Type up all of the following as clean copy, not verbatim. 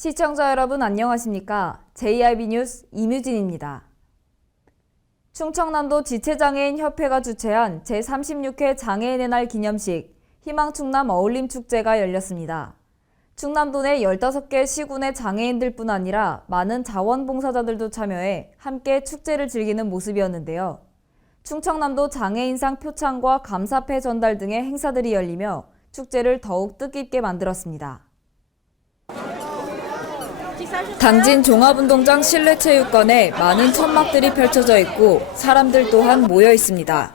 시청자 여러분 안녕하십니까? JRB 뉴스 이뮤진입니다. 충청남도 지체장애인 협회가 주최한 제36회 장애인의 날 기념식 희망충남 어울림축제가 열렸습니다. 충남도 내 15개 시군의 장애인들뿐 아니라 많은 자원봉사자들도 참여해 함께 축제를 즐기는 모습이었는데요. 충청남도 장애인상 표창과 감사패 전달 등의 행사들이 열리며 축제를 더욱 뜻깊게 만들었습니다. 당진 종합운동장 실내체육관에 많은 천막들이 펼쳐져 있고 사람들 또한 모여 있습니다.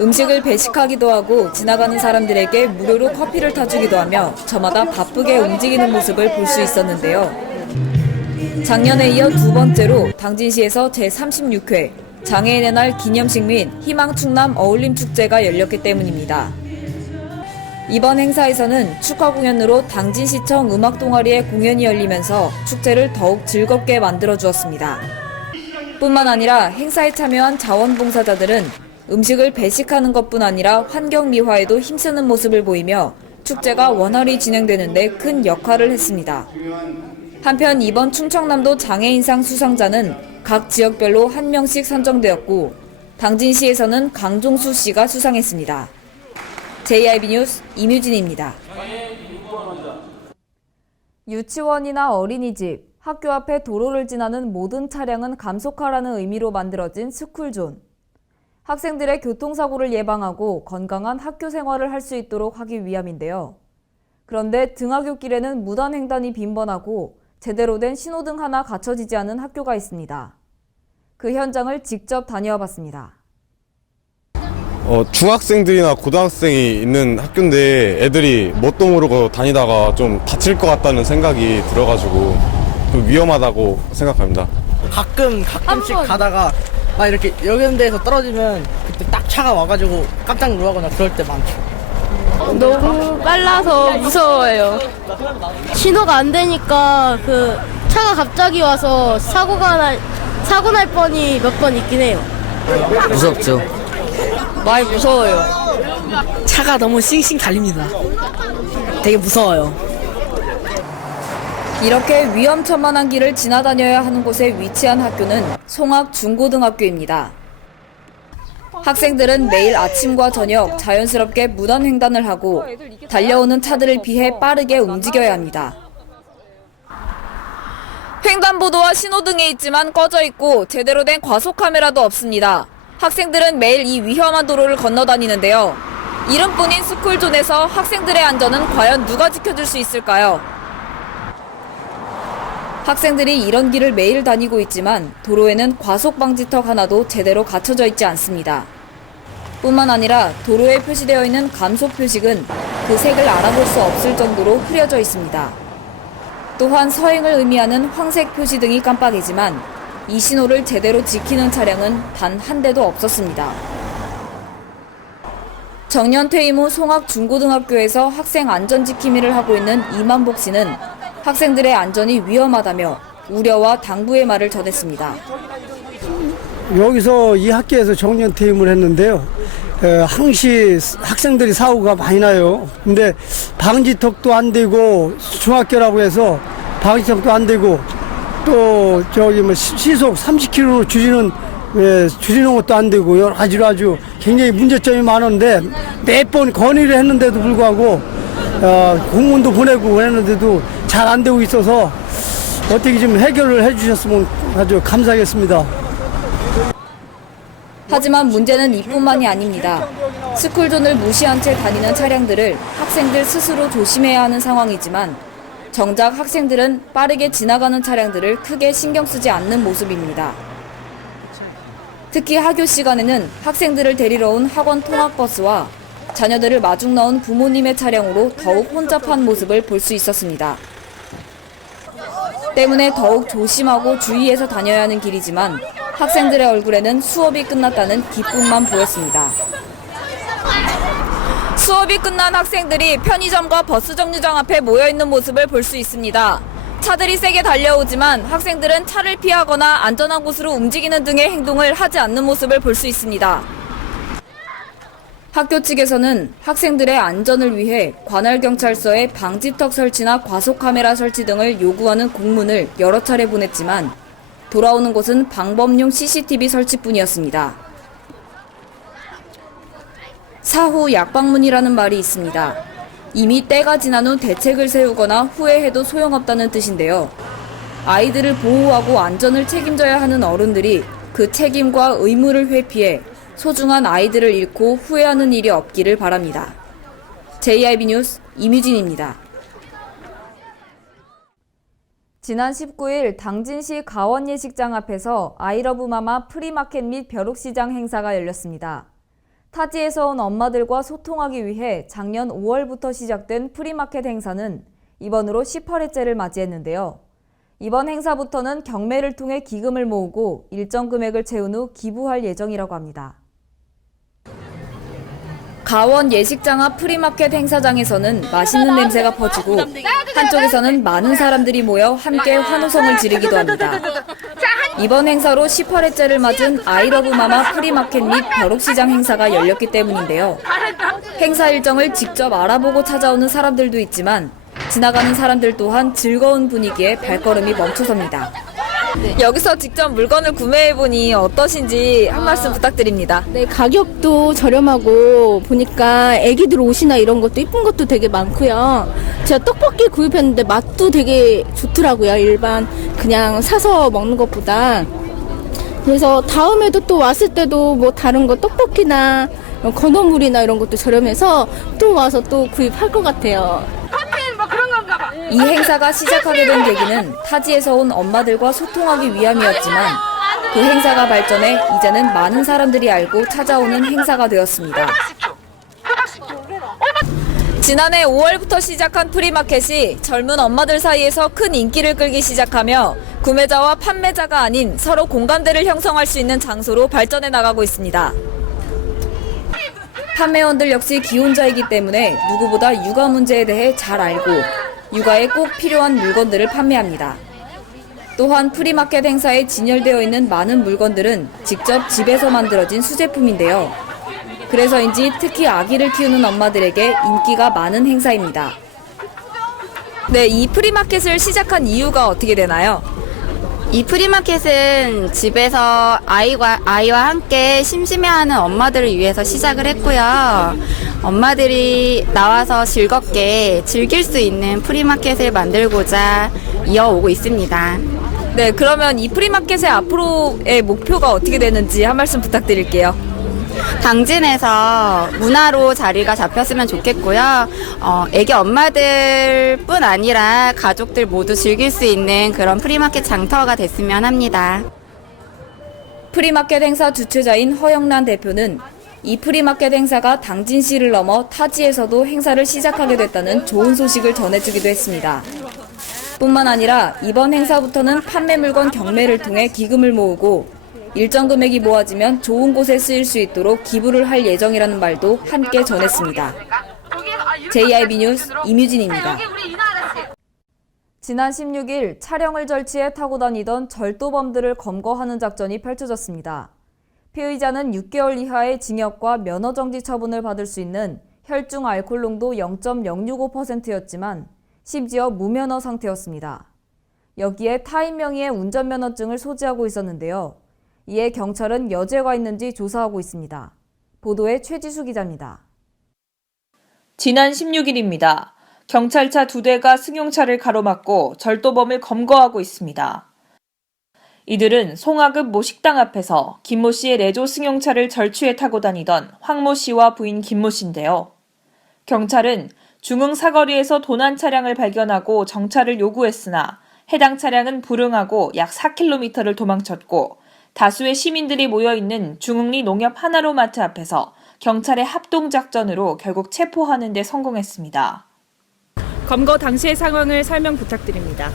음식을 배식하기도 하고 지나가는 사람들에게 무료로 커피를 타주기도 하며 저마다 바쁘게 움직이는 모습을 볼 수 있었는데요. 작년에 이어 두 번째로 당진시에서 제36회 장애인의 날 기념식 및 희망충남 어울림축제가 열렸기 때문입니다. 이번 행사에서는 축하 공연으로 당진시청 음악동아리의 공연이 열리면서 축제를 더욱 즐겁게 만들어주었습니다. 뿐만 아니라 행사에 참여한 자원봉사자들은 음식을 배식하는 것뿐 아니라 환경미화에도 힘쓰는 모습을 보이며 축제가 원활히 진행되는 데 큰 역할을 했습니다. 한편 이번 충청남도 장애인상 수상자는 각 지역별로 한 명씩 선정되었고 당진시에서는 강종수 씨가 수상했습니다. JRB 뉴스 이뮤진입니다. 유치원이나 어린이집, 학교 앞에 도로를 지나는 모든 차량은 감속하라는 의미로 만들어진 스쿨존. 학생들의 교통사고를 예방하고 건강한 학교 생활을 할 수 있도록 하기 위함인데요. 그런데 등하굣길에는 무단횡단이 빈번하고 제대로 된 신호등 하나 갖춰지지 않은 학교가 있습니다. 그 현장을 직접 다녀와 봤습니다. 중학생들이나 고등학생이 있는 학교인데 애들이 뭣도 모르고 다니다가 좀 다칠 것 같다는 생각이 들어가지고 좀 위험하다고 생각합니다. 가끔씩 가다가 막 이렇게 여기 데에서 떨어지면 그때 딱 차가 와가지고 깜짝 놀라거나 그럴 때 많죠. 너무 빨라서 무서워요. 신호가 안 되니까 그 차가 갑자기 와서 사고 날 뻔이 몇 번 있긴 해요. 무섭죠. 많이 무서워요. 차가 너무 싱싱 달립니다. 되게 무서워요. 이렇게 위험천만한 길을 지나다녀야 하는 곳에 위치한 학교는 송악중고등학교입니다. 학생들은 매일 아침과 저녁 자연스럽게 무단횡단을 하고 달려오는 차들을 피해 빠르게 움직여야 합니다. 횡단보도와 신호등이 있지만 꺼져 있고 제대로 된 과속 카메라도 없습니다. 학생들은 매일 이 위험한 도로를 건너다니는데요. 이름뿐인 스쿨존에서 학생들의 안전은 과연 누가 지켜줄 수 있을까요? 학생들이 이런 길을 매일 다니고 있지만 도로에는 과속 방지턱 하나도 제대로 갖춰져 있지 않습니다. 뿐만 아니라 도로에 표시되어 있는 감속 표식은 그 색을 알아볼 수 없을 정도로 흐려져 있습니다. 또한 서행을 의미하는 황색 표시 등이 깜빡이지만 이 신호를 제대로 지키는 차량은 단 한 대도 없었습니다. 정년 퇴임 후 송악중고등학교에서 학생 안전지킴이를 하고 있는 이만복 씨는 학생들의 안전이 위험하다며 우려와 당부의 말을 전했습니다. 여기서 이 학교에서 정년 퇴임을 했는데요. 항시 학생들이 사고가 많이 나요. 근데 방지턱도 안 되고 중학교라고 해서 방지턱도 안 되고 또 시속 30km로 줄이는 것도 안 되고 여러 가지로 아주 굉장히 문제점이 많은데 몇 번 건의를 했는데도 불구하고 공문도 보내고 했는데도 잘 안 되고 있어서 어떻게 좀 해결을 해주셨으면 아주 감사하겠습니다. 하지만 문제는 이뿐만이 아닙니다. 스쿨존을 무시한 채 다니는 차량들을 학생들 스스로 조심해야 하는 상황이지만 정작 학생들은 빠르게 지나가는 차량들을 크게 신경 쓰지 않는 모습입니다. 특히 학교 시간에는 학생들을 데리러 온 학원 통학버스와 자녀들을 마중 나온 부모님의 차량으로 더욱 혼잡한 모습을 볼 수 있었습니다. 때문에 더욱 조심하고 주의해서 다녀야 하는 길이지만 학생들의 얼굴에는 수업이 끝났다는 기쁨만 보였습니다. 수업이 끝난 학생들이 편의점과 버스 정류장 앞에 모여있는 모습을 볼 수 있습니다. 차들이 세게 달려오지만 학생들은 차를 피하거나 안전한 곳으로 움직이는 등의 행동을 하지 않는 모습을 볼 수 있습니다. 학교 측에서는 학생들의 안전을 위해 관할경찰서에 방지턱 설치나 과속카메라 설치 등을 요구하는 공문을 여러 차례 보냈지만 돌아오는 곳은 방범용 CCTV 설치뿐이었습니다. 사후 약방문이라는 말이 있습니다. 이미 때가 지난 후 대책을 세우거나 후회해도 소용없다는 뜻인데요. 아이들을 보호하고 안전을 책임져야 하는 어른들이 그 책임과 의무를 회피해 소중한 아이들을 잃고 후회하는 일이 없기를 바랍니다. JIB 뉴스 임유진입니다. 지난 19일 당진시 가원예식장 앞에서 아이러브마마 프리마켓 및 벼룩시장 행사가 열렸습니다. 타지에서 온 엄마들과 소통하기 위해 작년 5월부터 시작된 프리마켓 행사는 이번으로 18회째를 맞이했는데요. 이번 행사부터는 경매를 통해 기금을 모으고 일정 금액을 채운 후 기부할 예정이라고 합니다. 가원 예식장 앞 프리마켓 행사장에서는 맛있는 냄새가 퍼지고 한쪽에서는 많은 사람들이 모여 함께 환호성을 지르기도 합니다. 이번 행사로 18회째를 맞은 아이러브마마 프리마켓 및 벼룩시장 행사가 열렸기 때문인데요. 행사 일정을 직접 알아보고 찾아오는 사람들도 있지만 지나가는 사람들 또한 즐거운 분위기에 발걸음이 멈춰섭니다. 여기서 직접 물건을 구매해보니 어떠신지 한 말씀 부탁드립니다. 네, 가격도 저렴하고 보니까 애기들 옷이나 이런 것도 이쁜 것도 되게 많고요. 제가 떡볶이 구입했는데 맛도 되게 좋더라고요. 일반 그냥 사서 먹는 것보다. 그래서 다음에도 또 왔을 때도 뭐 다른 거 떡볶이나 건어물이나 이런 것도 저렴해서 또 와서 또 구입할 것 같아요. 이 행사가 시작하게 된 계기는 타지에서 온 엄마들과 소통하기 위함이었지만 그 행사가 발전해 이제는 많은 사람들이 알고 찾아오는 행사가 되었습니다. 지난해 5월부터 시작한 프리마켓이 젊은 엄마들 사이에서 큰 인기를 끌기 시작하며 구매자와 판매자가 아닌 서로 공감대를 형성할 수 있는 장소로 발전해 나가고 있습니다. 판매원들 역시 기혼자이기 때문에 누구보다 육아 문제에 대해 잘 알고 육아에 꼭 필요한 물건들을 판매합니다. 또한 프리마켓 행사에 진열되어 있는 많은 물건들은 직접 집에서 만들어진 수제품인데요. 그래서인지 특히 아기를 키우는 엄마들에게 인기가 많은 행사입니다. 네, 이 프리마켓을 시작한 이유가 어떻게 되나요? 이 프리마켓은 집에서 아이와 함께 심심해하는 엄마들을 위해서 시작을 했고요. 엄마들이 나와서 즐겁게 즐길 수 있는 프리마켓을 만들고자 이어오고 있습니다. 네, 그러면 이 프리마켓의 앞으로의 목표가 어떻게 되는지 한 말씀 부탁드릴게요. 당진에서 문화로 자리가 잡혔으면 좋겠고요. 애기 엄마들뿐 아니라 가족들 모두 즐길 수 있는 그런 프리마켓 장터가 됐으면 합니다. 프리마켓 행사 주최자인 허영란 대표는 이 프리마켓 행사가 당진시를 넘어 타지에서도 행사를 시작하게 됐다는 좋은 소식을 전해주기도 했습니다. 뿐만 아니라 이번 행사부터는 판매 물건 경매를 통해 기금을 모으고 일정 금액이 모아지면 좋은 곳에 쓰일 수 있도록 기부를 할 예정이라는 말도 함께 전했습니다. JIB 뉴스 임유진입니다. 지난 16일 차량을 절취해 타고 다니던 절도범들을 검거하는 작전이 펼쳐졌습니다. 피의자는 6개월 이하의 징역과 면허정지 처분을 받을 수 있는 혈중 알코올 농도 0.065%였지만 심지어 무면허 상태였습니다. 여기에 타인 명의의 운전면허증을 소지하고 있었는데요. 이에 경찰은 여죄가 있는지 조사하고 있습니다. 보도에 최지수 기자입니다. 지난 16일입니다. 경찰차 2대가 승용차를 가로막고 절도범을 검거하고 있습니다. 이들은 송하급 모 식당 앞에서 김모 씨의 레조 승용차를 절취해 타고 다니던 황모 씨와 부인 김모 씨인데요. 경찰은 중흥 사거리에서 도난 차량을 발견하고 정차를 요구했으나 해당 차량은 불응하고 약 4km를 도망쳤고 다수의 시민들이 모여있는 중흥리 농협 하나로마트 앞에서 경찰의 합동작전으로 결국 체포하는 데 성공했습니다. 검거 당시의 상황을 설명 부탁드립니다.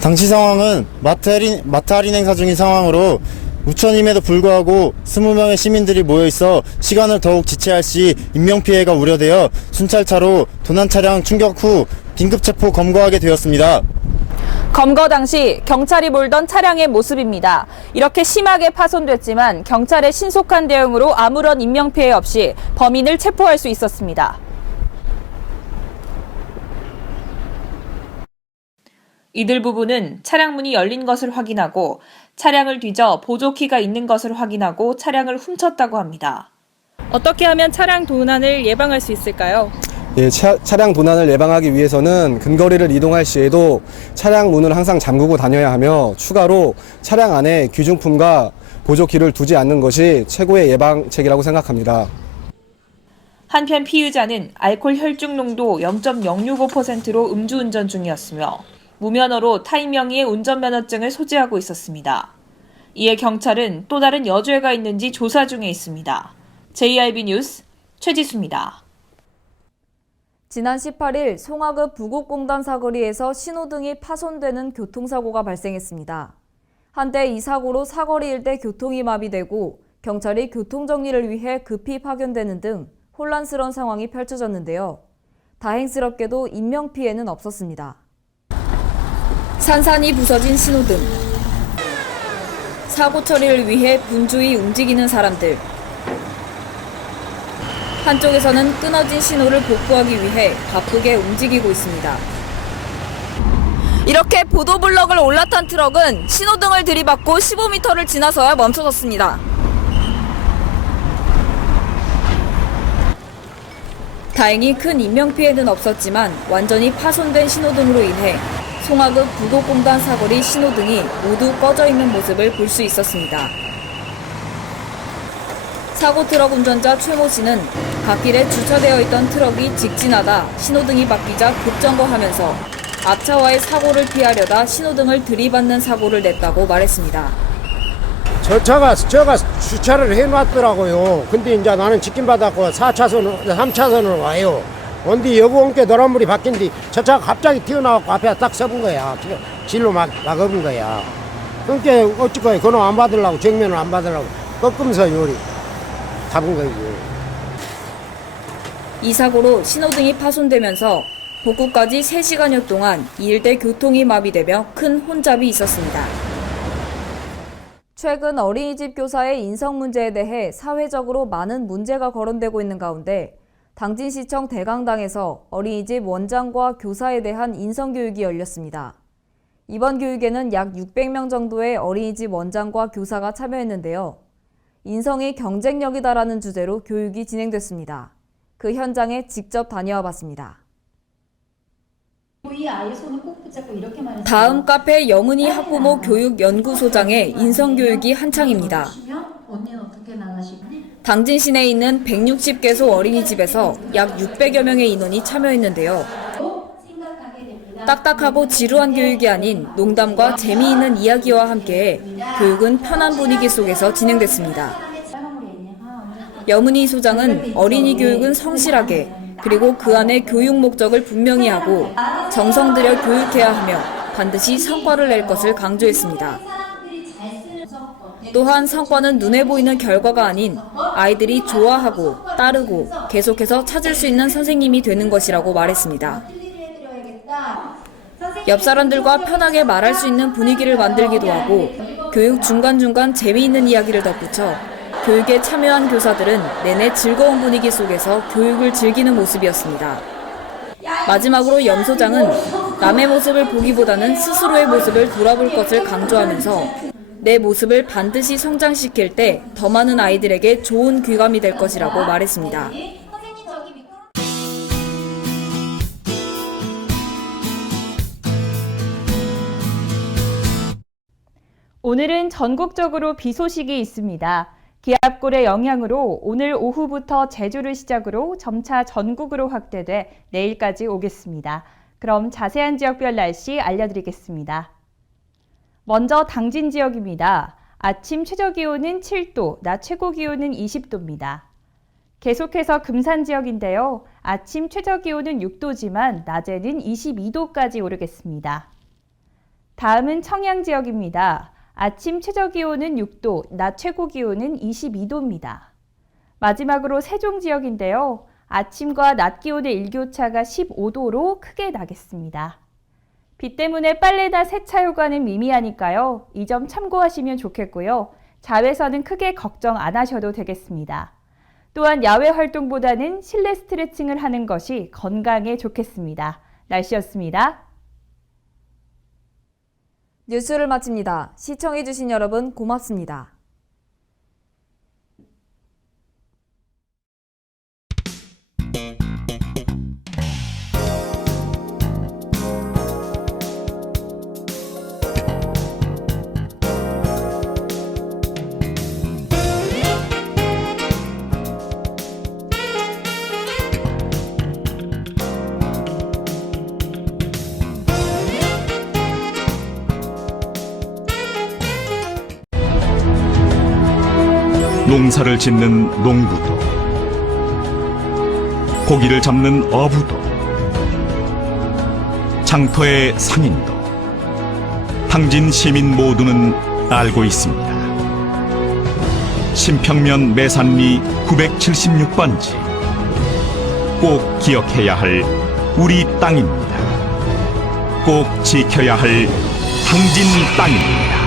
당시 상황은 마트 할인 행사 중인 상황으로 우천임에도 불구하고 20명의 시민들이 모여있어 시간을 더욱 지체할 시 인명피해가 우려되어 순찰차로 도난 차량 충격 후 긴급 체포 검거하게 되었습니다. 검거 당시 경찰이 몰던 차량의 모습입니다. 이렇게 심하게 파손됐지만 경찰의 신속한 대응으로 아무런 인명피해 없이 범인을 체포할 수 있었습니다. 이들 부부는 차량 문이 열린 것을 확인하고 차량을 뒤져 보조키가 있는 것을 확인하고 차량을 훔쳤다고 합니다. 어떻게 하면 차량 도난을 예방할 수 있을까요? 예, 차량 도난을 예방하기 위해서는 근거리를 이동할 시에도 차량 문을 항상 잠그고 다녀야 하며 추가로 차량 안에 귀중품과 보조키를 두지 않는 것이 최고의 예방책이라고 생각합니다. 한편 피의자는 알코올 혈중 농도 0.065%로 음주운전 중이었으며 무면허로 타인 명의의 운전면허증을 소지하고 있었습니다. 이에 경찰은 또 다른 여죄가 있는지 조사 중에 있습니다. JRB 뉴스 최지수입니다. 지난 18일 송화읍 부곡공단 사거리에서 신호등이 파손되는 교통사고가 발생했습니다. 한때 이 사고로 사거리 일대 교통이 마비되고 경찰이 교통정리를 위해 급히 파견되는 등 혼란스러운 상황이 펼쳐졌는데요. 다행스럽게도 인명피해는 없었습니다. 산산이 부서진 신호등. 사고 처리를 위해 분주히 움직이는 사람들. 한쪽에서는 끊어진 신호를 복구하기 위해 바쁘게 움직이고 있습니다. 이렇게 보도블럭을 올라탄 트럭은 신호등을 들이받고 15m를 지나서야 멈춰섰습니다. 다행히 큰 인명피해는 없었지만 완전히 파손된 신호등으로 인해 송화읍 부곡공단 사거리 신호등이 모두 꺼져 있는 모습을 볼 수 있었습니다. 사고 트럭 운전자 최모 씨는 갓길에 주차되어 있던 트럭이 직진하다 신호등이 바뀌자 급정거하면서 앞차와의 사고를 피하려다 신호등을 들이받는 사고를 냈다고 말했습니다. 저가 주차를 해놨더라고요. 근데 이제 나는 직진받았고 3차선으로 와요. 근데 여기 온게 노란불이 바뀐 뒤 저 차가 갑자기 튀어나왔고 앞에 딱 서본 거야. 진로 막아본 거야. 그러니까 어찌까요? 그놈 안 받으려고, 정면을 안 받으려고 꺾으면서 요리 잡은 거예요. 이 사고로 신호등이 파손되면서 복구까지 3시간여 동안 이 일대 교통이 마비되며 큰 혼잡이 있었습니다. 최근 어린이집 교사의 인성 문제에 대해 사회적으로 많은 문제가 거론되고 있는 가운데 당진시청 대강당에서 어린이집 원장과 교사에 대한 인성교육이 열렸습니다. 이번 교육에는 약 600명 정도의 어린이집 원장과 교사가 참여했는데요. 인성이 경쟁력이다라는 주제로 교육이 진행됐습니다. 그 현장에 직접 다녀와 봤습니다. 다음 카페 영은이 학부모 교육연구소장의 인성교육이 한창입니다. 당진 시내에 있는 160개소 어린이집에서 약 600여 명의 인원이 참여했는데요. 딱딱하고 지루한 교육이 아닌 농담과 재미있는 이야기와 함께 교육은 편한 분위기 속에서 진행됐습니다. 여문희 소장은 어린이 교육은 성실하게 그리고 그 안에 교육 목적을 분명히 하고 정성 들여 교육해야 하며 반드시 성과를 낼 것을 강조했습니다. 또한 성과는 눈에 보이는 결과가 아닌 아이들이 좋아하고 따르고 계속해서 찾을 수 있는 선생님이 되는 것이라고 말했습니다. 옆 사람들과 편하게 말할 수 있는 분위기를 만들기도 하고 교육 중간중간 재미있는 이야기를 덧붙여 교육에 참여한 교사들은 내내 즐거운 분위기 속에서 교육을 즐기는 모습이었습니다. 마지막으로 염 소장은 남의 모습을 보기보다는 스스로의 모습을 돌아볼 것을 강조하면서 내 모습을 반드시 성장시킬 때 더 많은 아이들에게 좋은 귀감이 될 것이라고 말했습니다. 오늘은 전국적으로 비 소식이 있습니다. 기압골의 영향으로 오늘 오후부터 제주를 시작으로 점차 전국으로 확대돼 내일까지 오겠습니다. 그럼 자세한 지역별 날씨 알려드리겠습니다. 먼저 당진 지역입니다. 아침 최저기온은 7도, 낮 최고기온은 20도입니다. 계속해서 금산 지역인데요. 아침 최저기온은 6도지만 낮에는 22도까지 오르겠습니다. 다음은 청양 지역입니다. 아침 최저기온은 6도, 낮 최고기온은 22도입니다. 마지막으로 세종 지역인데요. 아침과 낮 기온의 일교차가 15도로 크게 나겠습니다. 비 때문에 빨래나 세차 효과는 미미하니까요. 이 점 참고하시면 좋겠고요. 자외선은 크게 걱정 안 하셔도 되겠습니다. 또한 야외 활동보다는 실내 스트레칭을 하는 것이 건강에 좋겠습니다. 날씨였습니다. 뉴스를 마칩니다. 시청해주신 여러분 고맙습니다. 농사를 짓는 농부도, 고기를 잡는 어부도, 장터의 상인도, 당진 시민 모두는 알고 있습니다. 신평면 매산리 976번지, 꼭 기억해야 할 우리 땅입니다. 꼭 지켜야 할 당진 땅입니다.